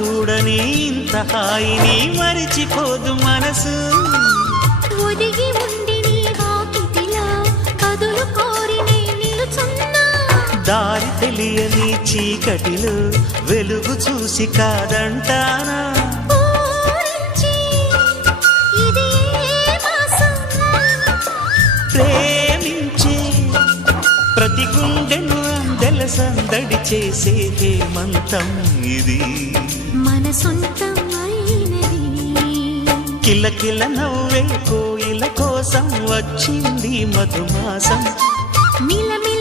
చూడని ఇంత హాయిని మరిచిపోదు మనసు. ఒదిగి ఉండి నీ వాకిటిలో కదులు కోరి నే నిలుచున్నా. దారి తెలియని చీకటిలో వెలుగు చూసి కాదంటానా. ఊరించి ఇది ఏ మాసం? ప్రేమించే ప్రతి గుండెను అందెల సందడి చేసే హేమంతం ఇది. మన సొంతం అయినది. కిలకిల నవ్వే కోయిల కోసం వచ్చింది మధుమాసం. మిలమిల